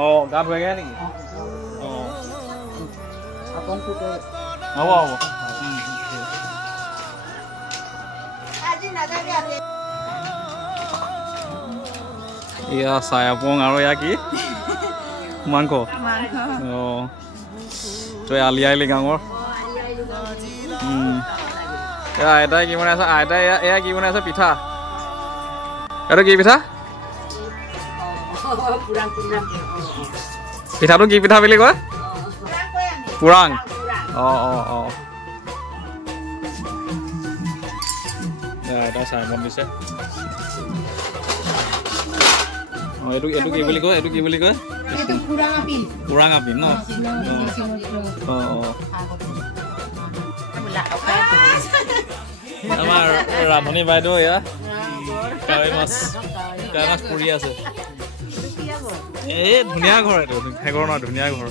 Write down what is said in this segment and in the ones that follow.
Oh, gạt về cái này. Con cứ cái. Habo habo. Iya saya pun aro ya ki. Mangko. Oh. Tôi alia ile gangor. Ya, এটা কি বনাইছা? এটা এয়া কি বনাইছা পিঠা? এটা কি পিঠা? Kurang. পিঠাটো কি পিঠা বুলি কয়? পুৰাং। এটা চাইমন দিছে। এইটো কি বুলি কয়? এইটো কি বুলি কয়? Itu kurang apin. পুৰাং আপিন ন? আমাৰ ৰান্ধনী বাইদেউ এয়া কাৱৈ মাছ পুৰি আছে। এই ধুনীয়া ঘৰ এইটো ঘৰ নহয় ধুনীয়া ঘৰ।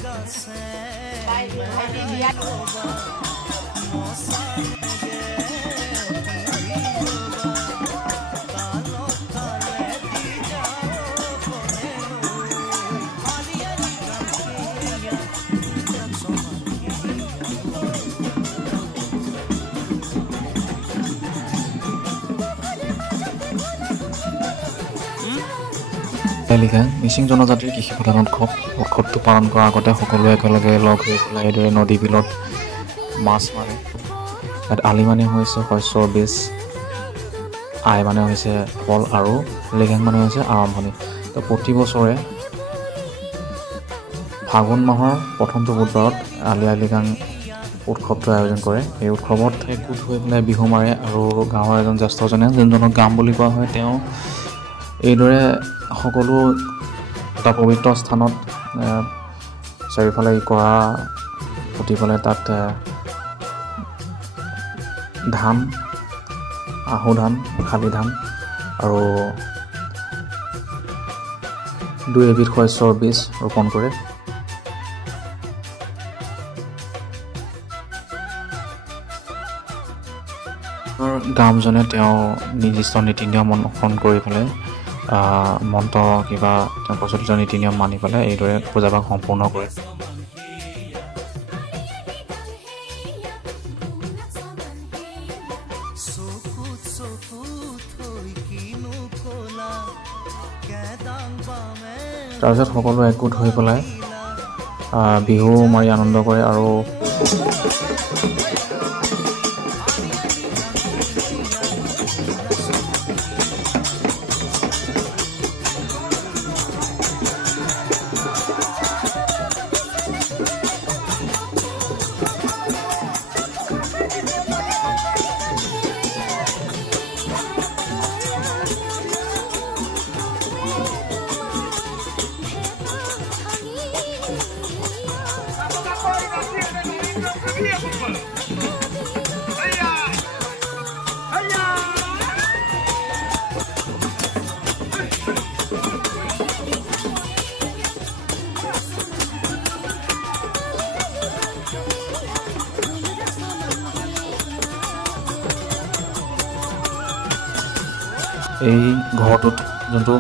লিখা মিচিং জনজাতিৰ কৃষি প্ৰধান উৎসৱটো পালন কৰাৰ আগতে সকলোৱে একেলগে লগ হৈ পেলাই এইদৰে নদী বিলত মাছ মাৰে। ইয়াত আলি মানে হৈছে শস্যৰ বীজ, আই মানে হৈছে ফল আৰু লিগাং মানে হৈছে আৰম্ভণি। তো প্ৰতি বছৰে ফাগুন মাহৰ প্ৰথমটো বুধবাৰত আলি আই লিগাং উৎসৱটো আয়োজন কৰে। এই উৎসৱত একগোট হৈ পেলাই বিহু মাৰে আৰু গাঁৱৰ এজন জ্যেষ্ঠজনে যোনজনক গাম বুলি কোৱা হয় তেওঁ এইদৰে সকলো এটা পবিত্ৰ স্থানত চাৰিওফালে কৰা পুতি পেলাই তাত ধান, আহু ধান, শালি ধান আৰু 2 এবিধ শস্যৰ বীজ ৰোপণ কৰে। গামজনে তেওঁ নিৰ্দিষ্ট নীতি নিয়ম অনুসৰণ কৰি পেলাই মন্ত্ৰ কিবা প্ৰচলিত নীতি নিয়ম মানি পেলাই এইদৰে পূজাভাগ সম্পূৰ্ণ কৰে। তাৰপিছত সকলো একগোট হৈ পেলাই বিহু মাৰি আনন্দ কৰে আৰু এই ঘৰটোত যোনটো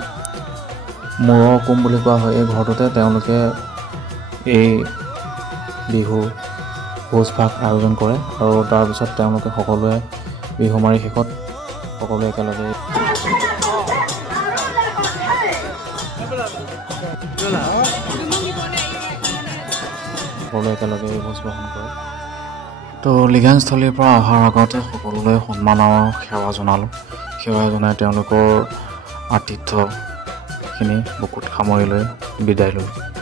মূৰকুম বুলি কোৱা হয়, এই ঘৰটোতে তেওঁলোকে এই বিহু ভোজভাগ আয়োজন কৰে আৰু তাৰপিছত তেওঁলোকে সকলোৱে বিহু মাৰি শেষত সকলোৱে একেলগে এই ভোজ গ্ৰহণ কৰে। তো লিগাংস্থলীৰ পৰা অহাৰ আগতে সকলোলৈ সন্মান আৰু সেৱা জনালোঁ। সেৱা জনাই তেওঁলোকৰ আতিথ্যখিনি বুকুত সামৰি লৈ বিদায় ল'লোঁ।